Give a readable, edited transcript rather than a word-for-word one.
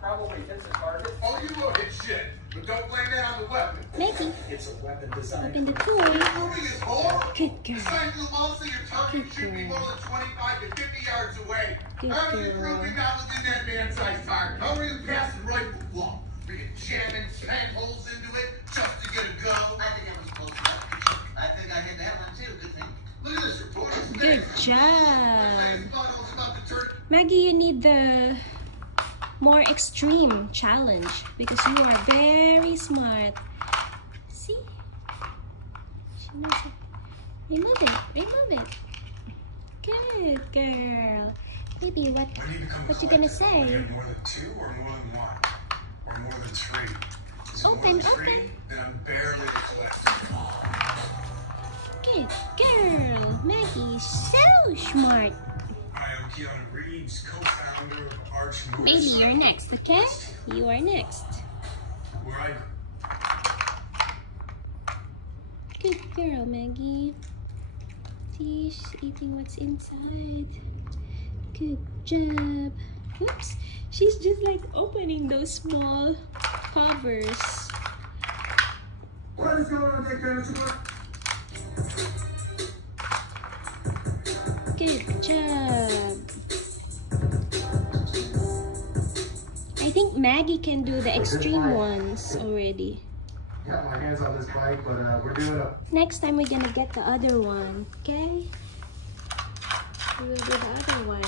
Probably hits a target. Oh, you will hit shit, but don't blame that on the weapon. Maggie, It's a weapon designed. open the toy. Moving is whore. Good girl. Besides the law, so your target Good should be girl. more than 25 to 50 yards away. Good How are you girl. proving not within that man-sized target? How are you passing rifle law? Are you jamming pen holes into it just to get a go? I think I was close enough. I think I hit that one too. Good thing. Look at this report. It's Good amazing. job. Butthole's about to turn. Maggie, you need the more extreme challenge because you are very smart. See? She knows it. Remove it. Remove it. Good girl. Baby, what you gonna say? More than two or more than one? Or more than three? Is it Open, more than three? open. Then I'm barely a clip. Good girl. Maggie, so smart. Hi, I'm Keanu Reeves, co-founder of Arch Motorcycle. Baby, you're next, okay? You are next. Where I Good girl, Maggie. See, she's eating what's inside. Good job. Oops, she's just like opening those small covers. What is going on there, Kenneth? Good job. I think Maggie can do the extreme ones already. Got my hands on this bike, but we're doing a. Next time we're gonna get the other one, okay? We will do the other one.